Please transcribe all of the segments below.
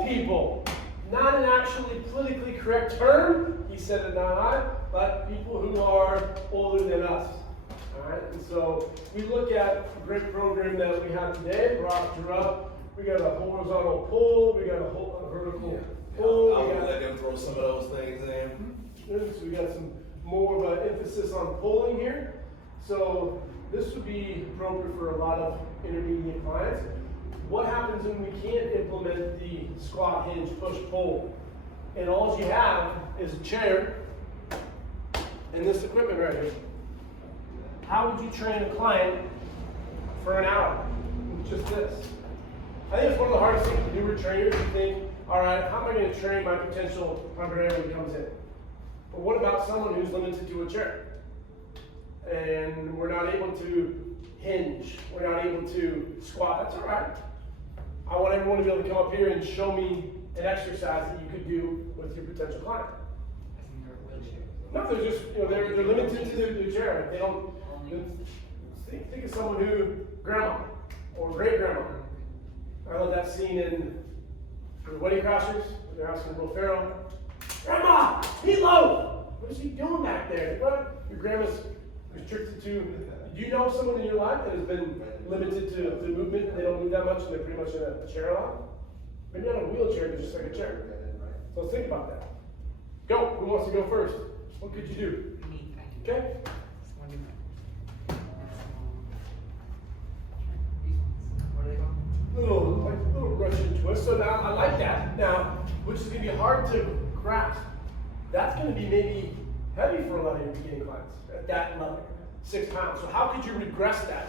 old people. Not an actually politically correct term, he said it not I, but people who are older than us. All right, and so we look at a great program that we have today. Rock drew up. We got a horizontal pull, we got a vertical pull. I'll let them throw some of those things in. So we got some more of an emphasis on pulling here. So this would be appropriate for a lot of intermediate clients. What happens when we can't implement the squat, hinge, push, pull? And all you have is a chair and this equipment right here. How would you train a client for an hour with just this? I think it's one of the hardest things to do with trainers. You think, all right, how am I going to train my potential undergraduate when he comes in? But what about someone who's limited to a chair? And we're not able to hinge, we're not able to squat. That's all right. I want everyone to be able to come up here and show me an exercise that you could do with your potential client. No, they're just, they're limited to the chair. They don't, think of someone who, grandma or great grandma. I love that scene in The Wedding Crashers. They're asking Will Ferrell, Grandma, meatloaf! What is he doing back there? What? Your grandma's restricted to, do you know someone in your life that has been limited to the movement? They don't move that much and they're pretty much in a chair a lot? Maybe not a wheelchair, but just like a chair. So let's think about that. Go, who wants to go first? What could you do? Okay? Little Russian twist. So now I like that. Now, which is going to be hard to grasp. That's going to be maybe heavy for a lot of your beginning clients at that level, 6 pounds. So how could you regress that?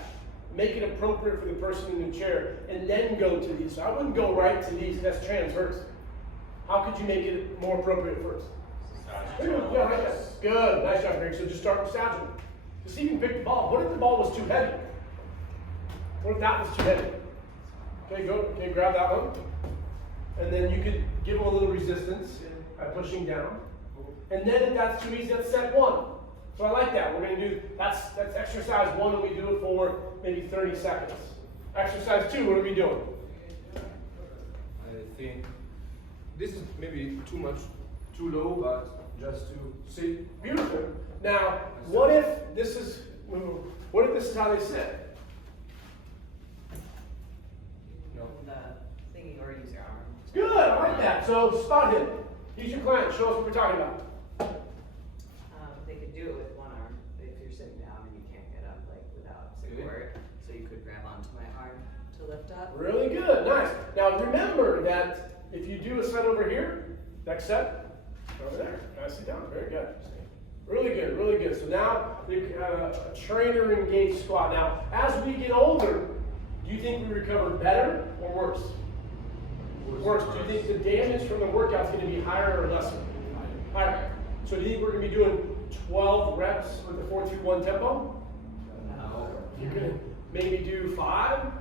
Make it appropriate for the person in the chair, and then go to these. So I wouldn't go right to these. That's transverse. How could you make it more appropriate first? Yeah, right there. Good. Nice job, Greg. So just start with sagittal. Just see if you can pick the ball. What if the ball was too heavy? What if that was too heavy? Okay, go. Okay, grab that one. And then you could give them a little resistance by pushing down. And then if that's too easy, that's set 1. So I like that. We're going to do, that's exercise 1, and we do it for maybe 30 seconds. Exercise 2, what are we doing? I think this is maybe too low, but just to see. Beautiful. Now, what if this is how they sit? No. The thinking or use your arm. Good, I like that. So spot him. He's your client. Show us what we're talking about. They could do it with one arm if you're sitting down and you can't get up without support. So you could grab onto my arm to lift up. Really good, nice. Now remember that if you do a set over here, next set, over there. Nicely done, very good. Really good, really good. So now a trainer engaged squat. Now, as we get older, do you think we recover better or worse? Worse. Do you think the damage from the workout is going to be higher or lesser? Higher. So do you think we're going to be doing 12 reps with the 4-2-1 tempo? No. You could maybe do 5,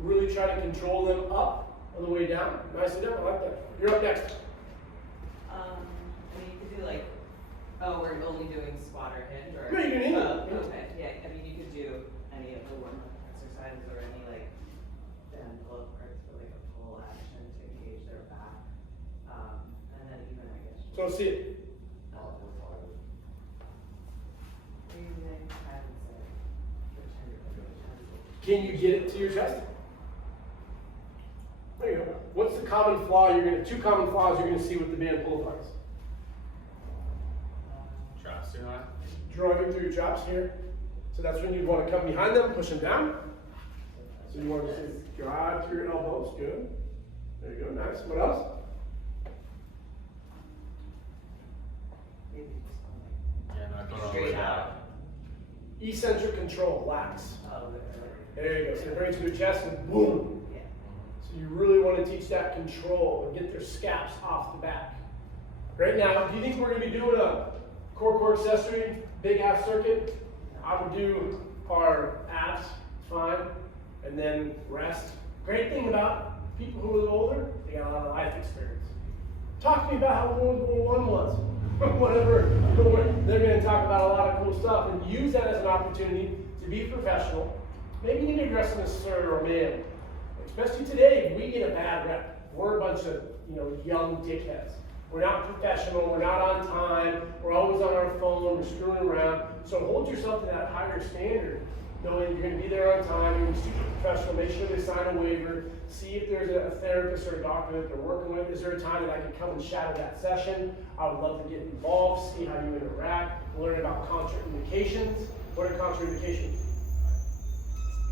really try to control them up on the way down. Nicely done, I like that. You're up next. You could do we're only doing squat or hinge or? No, you can either. Okay, yeah, you could do any of the warm-up exercises or any bend pull or for a pull action to engage their back. And then even I guess. So let's see it. Can you get it to your chest? There you go. What's the common flaw two common flaws you're gonna see with the band pull device? Traps too high. Driving through your traps here. So that's when you want to come behind them, push them down. So you want to drive through your elbows. Good. There you go. Nice. What else? Yeah, not going all the way Straight down. out. Eccentric control. Lax. Oh, There you go. So it brings to your chest and boom. yeah. So you really want to teach that control and get their scaps off the back. Right now, do you think we're going to be doing a core accessory, big ass circuit? I would do our abs, fine, and then rest. Great thing about people who are a little older, they got a lot of life experience. Talk to me about how World War I was. Whatever. They're going to talk about a lot of cool stuff and use that as an opportunity to be professional. Maybe you need to address them as sir or ma'am. Especially today, we get a bad rep. we're a bunch of, young dickheads. We're not professional, we're not on time, we're always on our phone, we're screwing around. So hold yourself to that higher standard, knowing you're gonna be there on time, you're gonna be super professional, make sure they sign a waiver, see if there's a therapist or a doctor that they're working with. Is there a time that I can come and shadow that session? I would love to get involved, see how you interact, learn about contraindications. What are contraindications?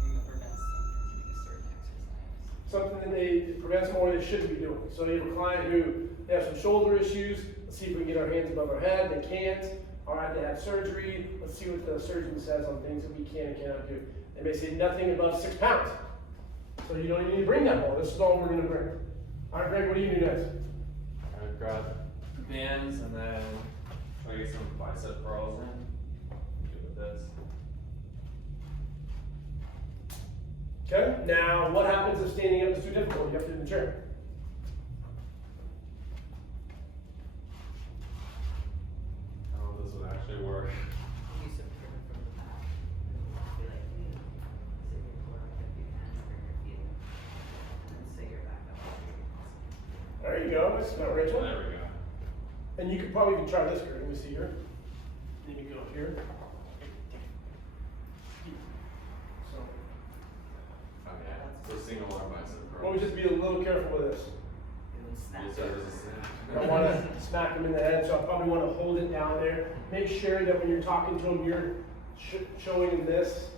Something that prevents them from doing a certain exercise. Something that prevents them or they shouldn't be doing. So you have a client who they have some shoulder issues. Let's see if we can get our hands above our head. They can't. All right, they have surgery. Let's see what the surgeon says on things that we can and cannot do. They may say nothing above 6 pounds. So you don't even need to bring that ball. This is all we're going to bring. All right, Greg, what do you do next? I would grab the bands and then try to get some bicep curls in. Good with this. Okay, now what happens if standing up is too difficult? You have to do the chair. I don't know if this would actually work. You support it from the back. Be like, sit here for like 50 hands, bring your feet in, and then sit your back up. There you go. That's not Rachel. There we go. And you could probably even try this, Greg. Let me see here. Then you go here. So, Okay, so single arm bicep curls. well, we just be a little careful with this. It would snap. Yes, sir, this is it. I don't want to smack them in the head, so I probably want to hold it down there. Make sure that when you're talking to them, you're showing them this,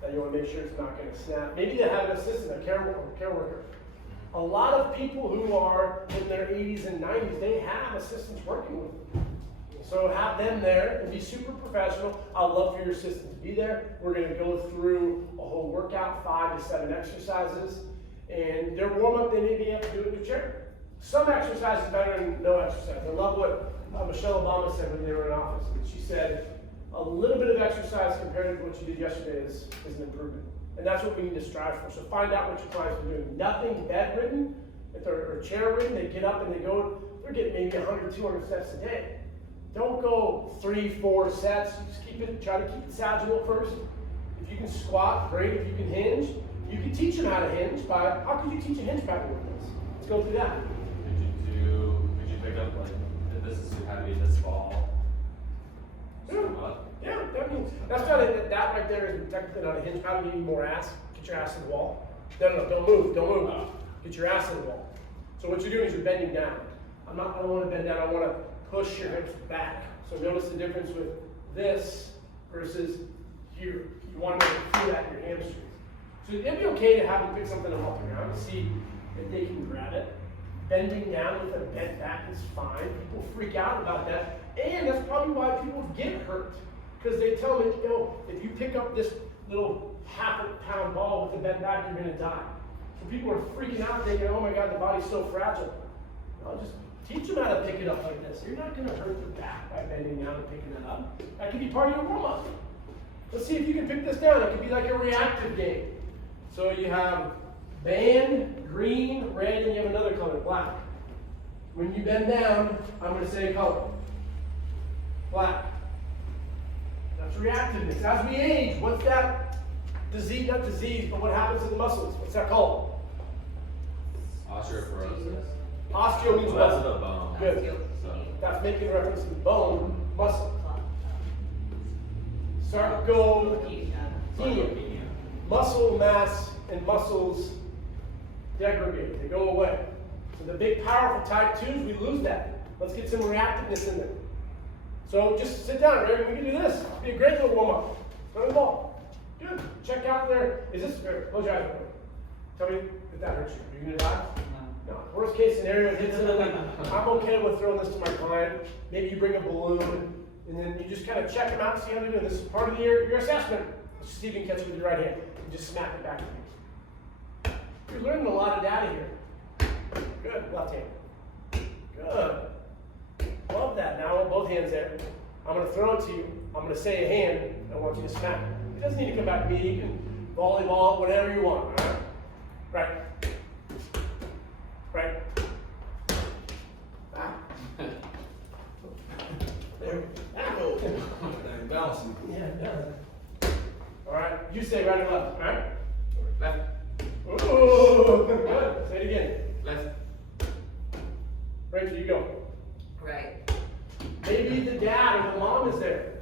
that you want to make sure it's not going to snap. Maybe they have an assistant, a care worker. A lot of people who are in their 80s and 90s, they have assistants working with them. So have them there and be super professional. I'd love for your assistant to be there. We're going to go through a whole workout, 5 to 7 exercises. And their warm-up, they may be able to do it in the chair. Some exercise is better than no exercise. I love what Michelle Obama said when they were in office. She said, a little bit of exercise compared to what you did yesterday is an improvement. And that's what we need to strive for. So find out what your clients are doing. Nothing bedridden, if they're chair-ridden, they get up and they're getting maybe 100, 200 steps a day. Don't go 3, 4 sets. Just try to keep it sagittal first. If you can squat, great. If you can hinge, you can teach them how to hinge how could you teach a hinge pattern with this? Let's go through that. Could you pick up like, if this is too heavy, this ball? Yeah, that means, that's not it. That right there is technically not a hinge pattern. You need more ass. Get your ass in the wall. No, don't move. Get your ass in the wall. So what you're doing is you're bending down. I don't want to bend down. I want to push your hips back. So notice the difference with this versus here. You want to feel that in your hamstrings. So it'd be okay to have them pick something up off the ground to see if they can grab it. Bending down with a bent back is fine. People freak out about that. And that's probably why people get hurt. Because they tell me, if you pick up this little half-pound ball with a bent back, you're going to die. So people are freaking out thinking, oh my God, the body's so fragile. No, just teach them how to pick it up like this. You're not going to hurt their back by bending down and picking it up. That could be part of your warm-up. Let's see if you can pick this down. It could be like a reactive game. So you have band, green, red, and you have another color, black. When you bend down, I'm going to say color. Black. That's reactiveness. As we age, what's that disease, not disease, but what happens to the muscles? What's that called? Osteoporosis. Osteo means Well, that's muscle. the bone. Good. So, That's making reference to the bone, muscle. Sarcopenia. Muscle mass and muscles degrade. They go away. So the big, powerful type 2s, we lose that. Let's get some reactiveness in there. So just sit down, right? We can do this. It'll be a great little warm-up. Throw the ball. Good. Check out there. Is this, close your eyes. Tell me if that hurts you. Are you going to die? No. Worst case scenario, it hits Italy. I'm okay with throwing this to my client. Maybe you bring a balloon, and then you just kind of check them out, see how they're doing. This is part of your assessment. Let's see if you can catch it with your right hand. And just smack it back to you. You're learning a lot of data here. Good. Left hand. Good. Love that. Now with both hands there. I'm going to throw it to you. I'm going to say a hand. I want you to smack it. It doesn't need to come back to me. You can volleyball, whatever you want. All right? Right. Right. Ah. There. Ah. Dang, bouncing. Yeah, it does. All right. You say right and left. All right? left, Ooh. Good. Say it again. left, Rachel, you go. Right. Maybe the dad or the mom is there.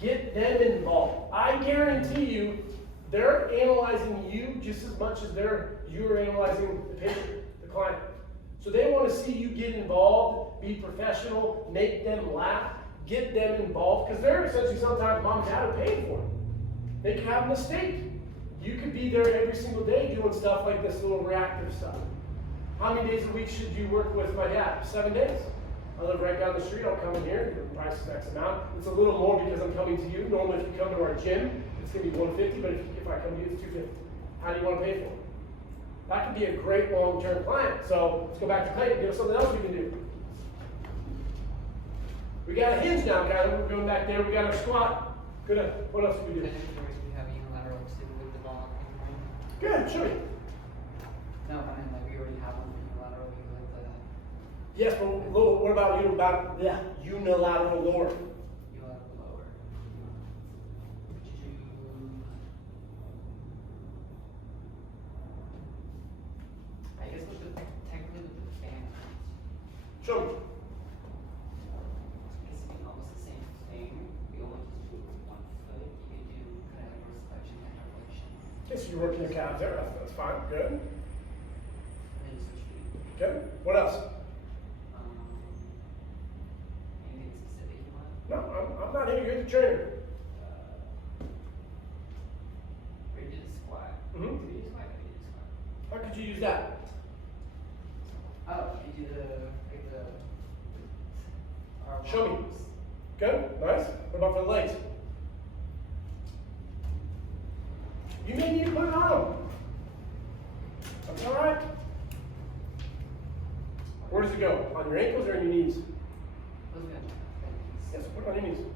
Get them involved. I guarantee you, they're analyzing you just as much as you're analyzing the patient, the client. So they want to see you get involved, be professional, make them laugh, get them involved, because they're essentially sometimes mom and dad are paying for it. They could have a mistake. You could be there every single day doing stuff like this little reactive stuff. How many days a week should you work with my dad? 7 days. I live right down the street. I'll come in here. The price is X amount. It's a little more because I'm coming to you. Normally, if you come to our gym, it's going to be $150, but if I come to you, it's $250. How do you want to pay for it? That could be a great long-term client. So let's go back to Clayton. Give us something else we can do. We got a hinge now, guys. We're going back there. We got our squat. Good. What else do we do? We have unilateral too with the ball. Good. Show me. No, I mean, like, we already have one for unilateral. We go with the Yes, but what about unilateral lower? unilateral lower. I guess with the, technically with the fan, Show me. it's almost the same thing. We only just do it with 1 foot. You can do kind of reverse flexion and flexion. Okay, so you're working your calves there. That's fine. Good. And then you switch feet. Okay. What else? Anything specific you want? No, I'm not here. You're the trainer. Or you do the squat. Mhm. Do you do squat? Or you do squat? How could you use that? Oh, you do the, like the, arm Show me. arms. Good. Nice. What about for the legs? You may need to put it on them. That's all right. Where does it go? On your ankles or on your knees? Those are good. Yes, put it on your knees.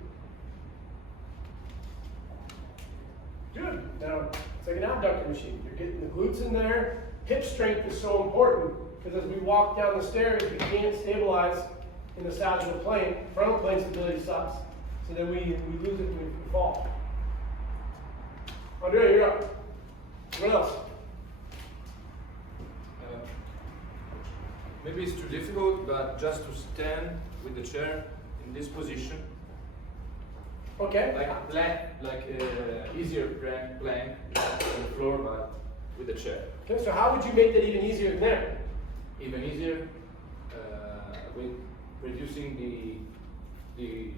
Good. Now, it's like an abductor machine. You're getting the glutes in there. Hip strength is so important because as we walk down the stairs, we can't stabilize in the sagittal plane. Frontal plane stability sucks. So then we lose it when we fall. Andrea, you're up. What else? Maybe it's too difficult, but just to stand with the chair in this position, Okay. easier plank on the floor, but with the chair. Okay, so how would you make that even easier than that? Even easier with reducing the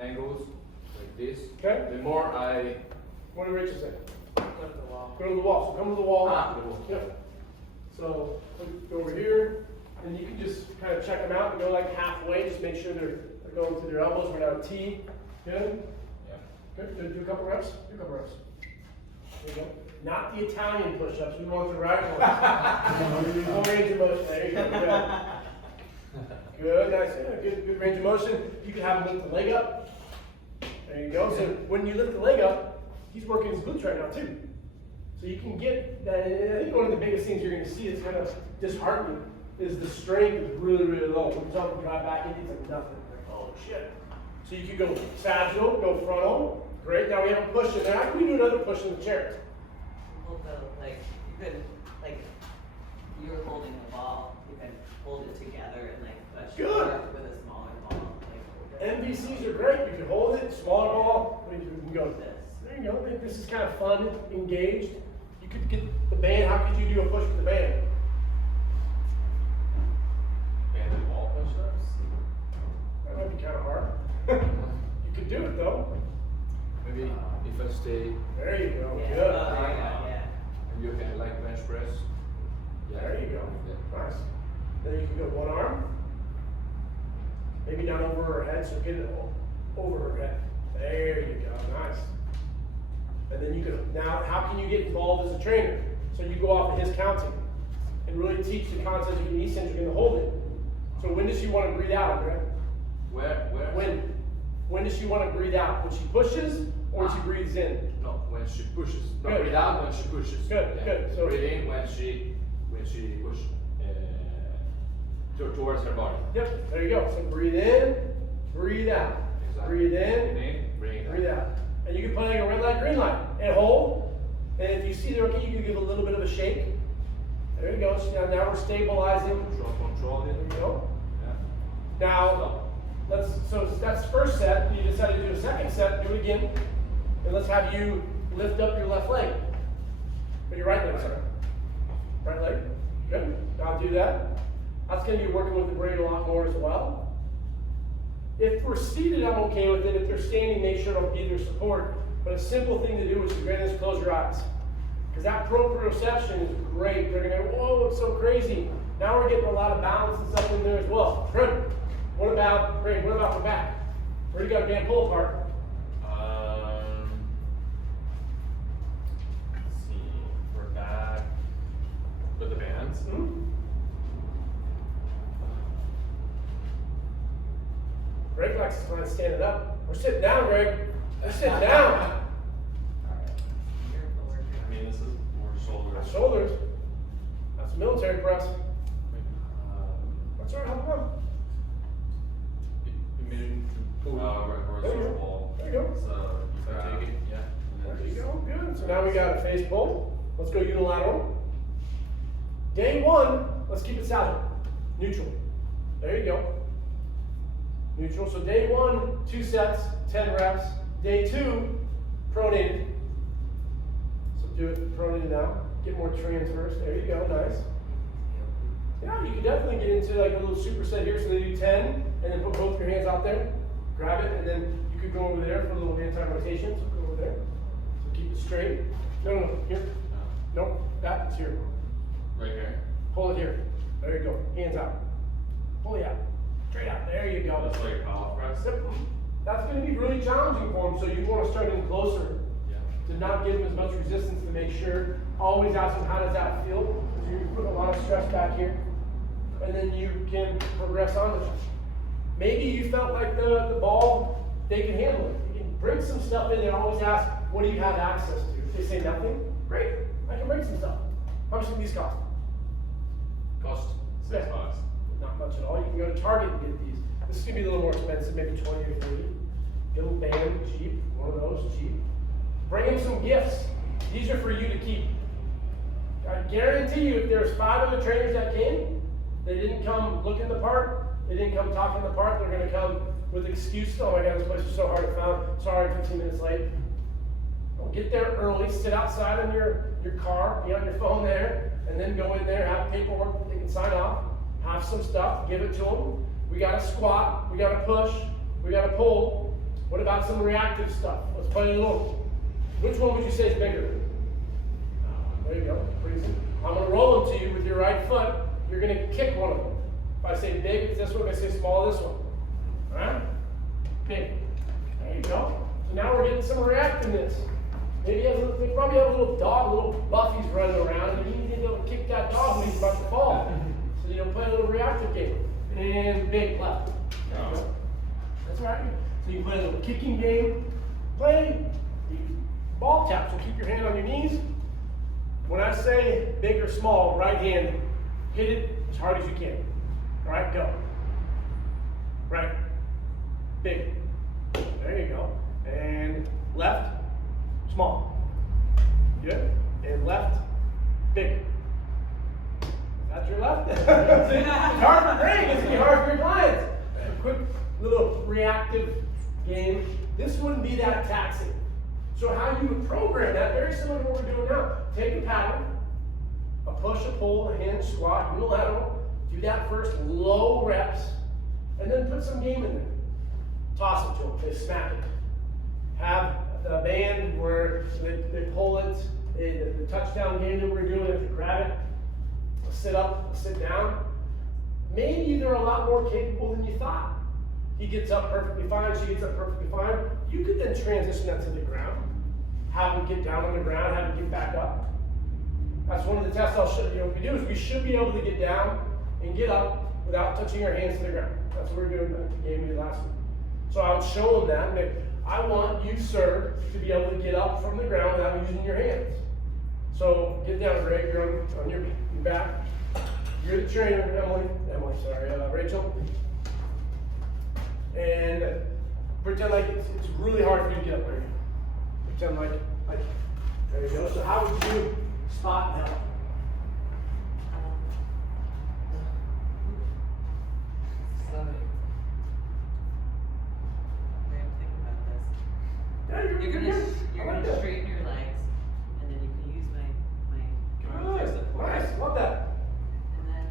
angles like this. Okay. The more I What did Rachel say? Go to the wall. Go to the wall. So come to the wall. the wall. Yep. So go over here, and you can just kind of check them out and go like halfway. Just make sure they're going to their elbows. We're not a T. Good. Yeah. Good. Do a couple reps. Do a couple reps. There you go. Not the Italian push-ups. We want the right ones. Full range of motion. There you go. Good. Good. Nice. Yeah, good range of motion. You can have him lift the leg up. There you go. So when you lift the leg up, he's working his glutes right now too. So you can get that. I think one of the biggest things you're going to see that's kind of disheartening is the strength is really, really low. When you talk drive back into it's like nothing. Like, oh shit. So you can go sagittal, go frontal. Great. Now we have a push in there. How can we do another push in the chair? Hold the, like, you could, like, you're holding the ball, you can hold it together and like push Good. with a smaller ball, like. MVCs are great. You can hold it, smaller ball. You can go This. There you go. I think this is kind of fun, engaged. You could get the band. How could you do a push with the band? Banded wall push-ups. That might be kind of hard. You could do it though. maybe if I stay, There you go. Yeah. Good. Oh, yeah. you can like bench press. There you go. Yeah. Nice. Then you can go one arm. Maybe down over her head, so get it over her head. There you go. Nice. And then you can, now how can you get involved as a trainer? So you go off of his counting and really teach the concepts of the eccentric and the holding. So when does she want to breathe out, Andrea? Where? When does she want to breathe out? When she pushes or when she breathes in? No, when she pushes. No, Good. breathe out when she pushes. Good, Yeah. good. So- breathe in when she push towards her body. Yep, there you go. So breathe in, breathe out. Exactly. Breathe in, breathe breathe out. And you can put like a red light, green light, and hold. And if you see they're okay, you can give a little bit of a shake. There you go. So now we're stabilizing. Control There it. you go. Now, so that's the first set. You decided to do a second set, do it again. And let's have you lift up your left leg. Or your right leg, sorry. Right leg. Good. I'll do that. That's going to be working with the brain a lot more as well. If we're seated, I'm okay with it. If they're standing, make sure to give their support. But a simple thing to do is to close your eyes. Because that proprioception is great. They're going to go, whoa, it's so crazy. Now we're getting a lot of balance and stuff in there as well. Good. What about the back? Where you got a band pull apart? Let's see. We're back with the bands. Mm-hmm. Greg likes to try and stand it up. We're sitting down, Greg. We're sitting down. I mean, this is more shoulders. Shoulders. That's military press. That's all right, help them. You mean to pull? Horizontal ball. There you go. So you grab Take it. yeah. And There you then go, good. So now we got a face pull. Let's go unilateral. Day one, let's keep it solid. Neutral. There you go. Neutral. So day one, 2 sets, 10 reps. Day two, pronated. So do it pronated now. Get more transverse. There you go, nice. Yeah, you can definitely get into like a little superset here. So they do 10, and then put both your hands out there. Grab it, and then you could go over there for a little anti-rotation. So go over there. So keep it straight. No, here. Nope, that is here. right here. Pull it here. There you go. Hands out. Pull it out. Straight out. There you go. That's like your power press. Yep. That's going to be really challenging for him, so you want to start getting closer Yeah. to not give him as much resistance to make sure. Always ask him, how does that feel? Because you're putting a lot of stress back here. And then you can progress on this. Maybe you felt like the ball, they can handle it. You can bring some stuff in there. Always ask, what do you have access to? If they say nothing, great. I can bring some stuff. How much do these cost? Cost $6. Not much at all. You can go to Target and get these. This is going to be a little more expensive, maybe 20 or 30. Get a little band, cheap. One of those, cheap. Bring him some gifts. These are for you to keep. I guarantee you, if there's 5 other trainers that came, they didn't come looking the part, they didn't come talking the part, they're going to come with excuses. Oh my God, this place is so hard to find. Sorry, 15 minutes late. Well, get there early, sit outside in your car, be on your phone there, and then go in there, have paperwork that they can sign off, have some stuff, give it to them. We got to squat, we got to push, we got to pull. What about some reactive stuff? Let's play a little. Which one would you say is bigger? There you go, pretty easy. I'm going to roll them to you with your right foot. You're going to kick one of them. If I say big, it's this one. If I say small, this one. All right? Big. There you go. So now we're getting some reactiveness. Maybe they probably have a little dog, little buffies running around, and you need to be able to kick that dog when he's about to fall. So you'll play a little reactive game. And big left. There you go. That's right. So you play a little kicking game. Play ball taps. So keep your hand on your knees. When I say big or small, right hand, hit it as hard as you can. All right, go. Right. Big. There you go. And left. Small. Good. And left, big. That's your left. It's hard for Greg, it's gonna be hard for your clients. A quick little reactive game. This wouldn't be that taxing. So how you would program that, very similar to what we're doing now. Take a pattern, a push, a pull, a hinge, squat, unilateral. Do that first, low reps, and then put some game in there. Toss it to them, they smack it. Have the band where they pull it, the touchdown game that we're doing, if you grab it, sit up, sit down. Maybe they're a lot more capable than you thought. He gets up perfectly fine, she gets up perfectly fine. You could then transition that to the ground. Have them get down on the ground, have them get back up. That's one of the tests I'll show you. What we do is we should be able to get down and get up without touching our hands to the ground. That's what we were doing at the game we did last week. So I would show them that, and I want you, sir, to be able to get up from the ground without using your hands. So get down, Greg. You're on your back. You're the trainer, Rachel. And pretend like it's really hard for you to get up there. Pretend like there you go. So how would you spot now? You're good. gonna, I you're like gonna that. straighten your legs, and then you can use my arm for Good, support. nice, love that. And then,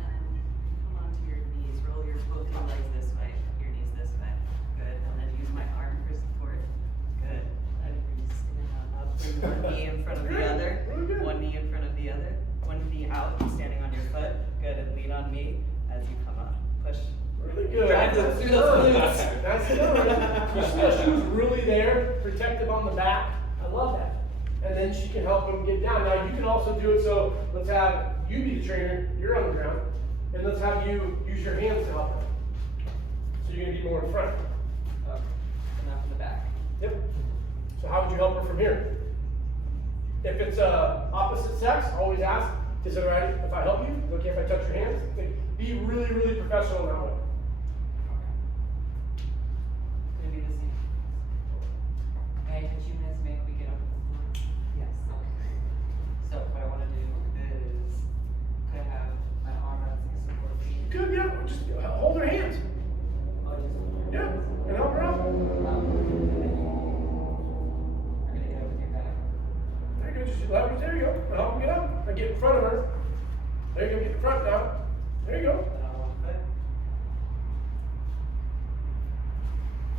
come onto your knees, roll both your legs this way, your knees this way. Good, and then use my arm for support. Good. And you stand on up, bring one knee in front of the Good, other, really good. one knee in front of the other, one knee out, standing on your foot. Good, and lean on me as you come up. Push. Really good. Drive those through those glutes. That's good. You see how she was really there, protective on the back? I love that. And then she can help him get down. Now you can also do it so let's have you be the trainer, you're on the ground, and let's have you use your hands to help him. So you're gonna be more in front. Up and up in the back. Yep. So how would you help her from here? If it's opposite sex, always ask, is it alright if I help you? Is it okay if I touch your hands? Like, be really, really professional in that way. Maybe this is. May I touch you, miss? May we get up on the floor? Yes. So what I wanna do is, could I have my arm as a support beam? Good, yeah. Just hold her hands. Oh, just. Yeah, and help her out. Are gonna get up with your back. There you go. Just leverage. There you go. Now help her get up. Now get in front of her. There you go. Get in front now. There you go. Then on one foot.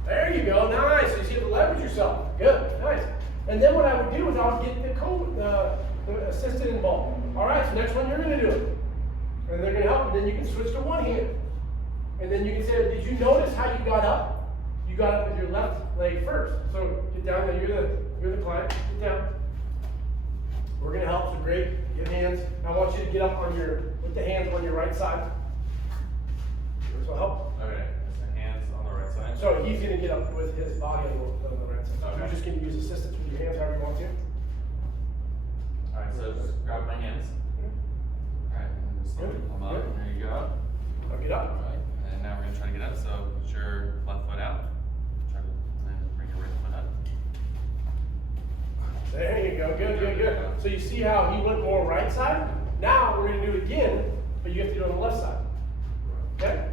There you go. Nice. So you have to leverage yourself. Good. Nice. And then what I would do is I would get the assistant involved. All right. So next one you're going to do it, and they're going to help. And then you can switch to one hand. And then you can say, did you notice how you got up? You got up with your left leg first. So get down there. You're the client. Get down. We're gonna help. So great. Get hands. I want you to get up with the hands on your right side. So help. Okay, so hands on the right side. So he's gonna get up with his body on the right side. Okay. You're just gonna use assistance with your hands however you want to. Alright, so just grab my hands. Alright, and just slowly Good. come up, Good. there you go. Now get up. Alright, and now we're gonna try to get up, so put your left foot out. Try to, and then bring your right foot up. There you go. Good, good, good. So you see how he went more right side? Now we're gonna do it again, but you have to do it on the left side. Okay?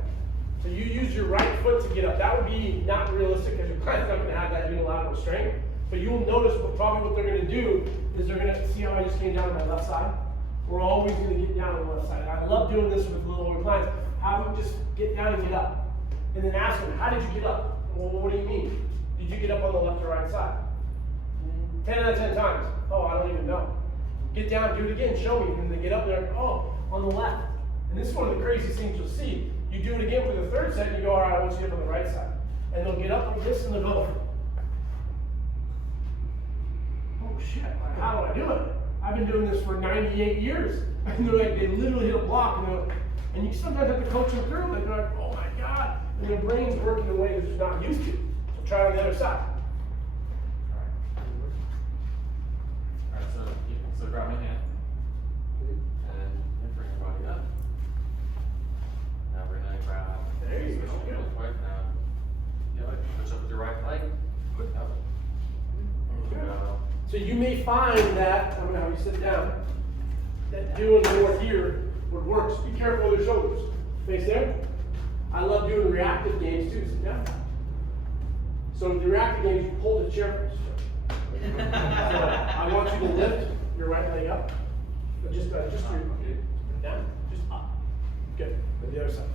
So you use your right foot to get up. That would be not realistic because your client's not gonna have that unilateral strength. But you'll notice probably what they're gonna do is they're gonna see how I just came down to my left side. We're always gonna get down on the left side. I love doing this with little older clients. Have them just get down and get up. And then ask them, how did you get up? Well, what do you mean? Did you get up on the left or right side? 10 out of 10 times. Oh, I don't even know. Get down, do it again, show me. And then they get up there, oh, on the left. And this is one of the craziest things you'll see. You do it again for the third set, and you go, all right, I want you to get up on the right side. And they'll get up like this, and they'll go, oh shit, how do I do it? I've been doing this for 98 years. And they're like, they literally hit a block, and you sometimes have to coach them through it. They're like, oh my God. And their brain's working in a way they're just not used to. So try it on the other side. Alright, so grab my hand. And bring your body up. Now we're gonna grab. There you go. Real quick now. Push up with your right leg. Yep. There you go. So you may find that, I don't know how you sit down, that doing more here would work. Just be careful with your shoulders. Face there. I love doing reactive games too. Sit down. So with the reactive games, you pull the chair first. So I want you to lift your right leg up. But just your down, just up. Good. And the other side.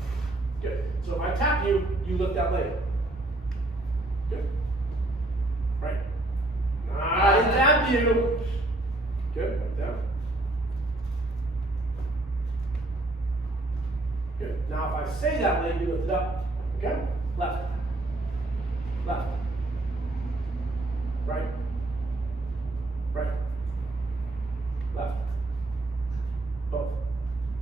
Good. So if I tap you, you lift that leg. Good. Right. I didn't tap you. Good. Like that. Good. Now if I say that leg, you lift it up. Okay? Left. Left. Right. Right. Left. Both.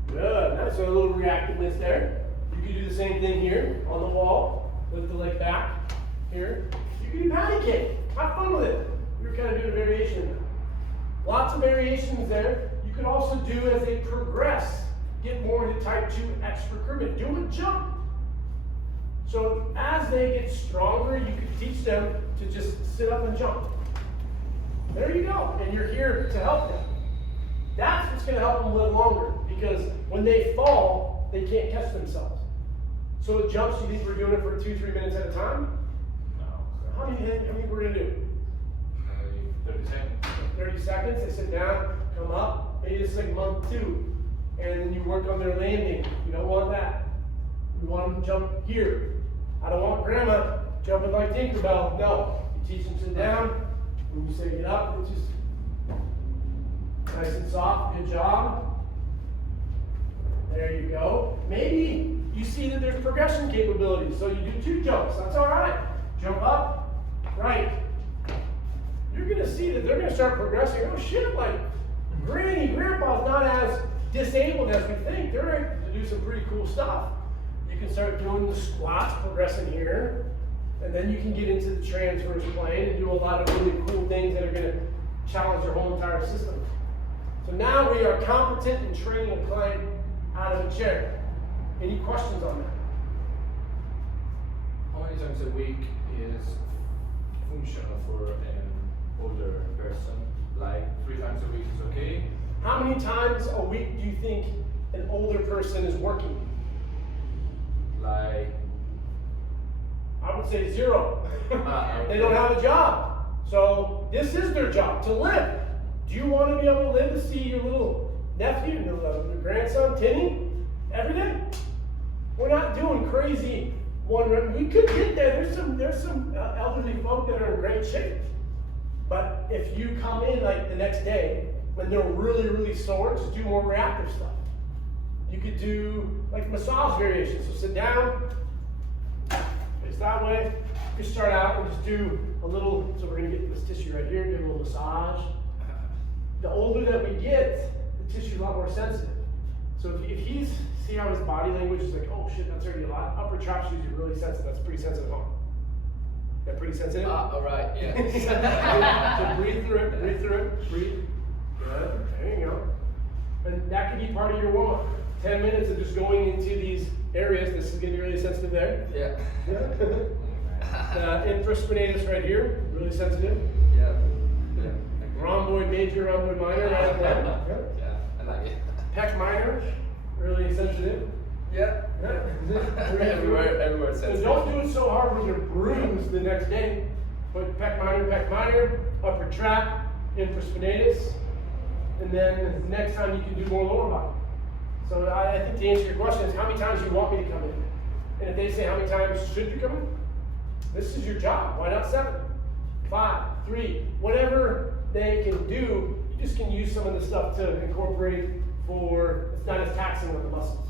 Good. Nice. So a little reactiveness there. You can do the same thing here on the wall. Lift the leg back. Here. You can do patty cake. Have fun with it. We're kind of doing a variation. Lots of variations there. You can also do as they progress. Get more into type 2 extra recruitment. Do a jump. So as they get stronger, you can teach them to just sit up and jump. There you go. And you're here to help them. That's what's going to help them live longer. Because when they fall, they can't catch themselves. So with jumps, you think we're doing it for 2-3 minutes at a time? No. How many we're going to do? 30 seconds. 30 seconds, they sit down, come up, maybe it's like month 2, and then you work on their landing. You don't want that. You want them to jump here. I don't want grandma jumping like Tinkerbell. No, you teach them to sit down. When you say get up, it's just nice and soft. Good job. There you go. Maybe you see that there's progression capabilities, so you do 2 jumps. That's all right. Jump up, right. You're gonna see that they're gonna start progressing. Oh shit, like Granny, Grandpa's not as disabled as we think. They're able to do some pretty cool stuff. You can start doing the squats, progressing here, and then you can get into the transverse plane and do a lot of really cool things that are gonna challenge your whole entire system. So now we are competent in training a client out of a chair. Any questions on that? How many times a week is functional for an older person? Like 3 times a week is okay? How many times a week do you think an older person is working? Like, I would say 0. okay. They don't have a job. So this is their job, to live. Do you want to be able to live to see your little nephew, your grandson, Timmy, every day? We're not doing crazy one run. We could get there. There's some elderly folk that are in great shape. But if you come in like the next day when they're really, really sore, just do more reactive stuff. You could do like massage variations. So sit down, face that way. You could start out and just do a little, so we're gonna get this tissue right here, do a little massage. The older that we get, the tissue's a lot more sensitive. So if he's, see how his body language is like, oh shit, that's already a lot. Upper trap shoes are really sensitive. That's pretty sensitive, huh? That pretty sensitive? Alright, yeah. So breathe through it, breathe. Good, there you go. And that could be part of your warm-up. 10 minutes of just going into these areas. This is gonna be really sensitive there. Yeah. Infraspinatus right here, really sensitive. Yeah. Rhomboid major, rhomboid minor, right up there. Yeah, I like it. Pec minor, really sensitive. Yeah. Everywhere So sensitive. don't do it so hard when you're bruised the next day. But pec minor, upper trap, infraspinatus, and then next time you can do more lower body. So I think to answer your question is how many times you want me to come in? And if they say how many times should you come in? This is your job. Why not 7, 5, 3, whatever they can do. You just can use some of the stuff to incorporate for, it's not as taxing on the muscles.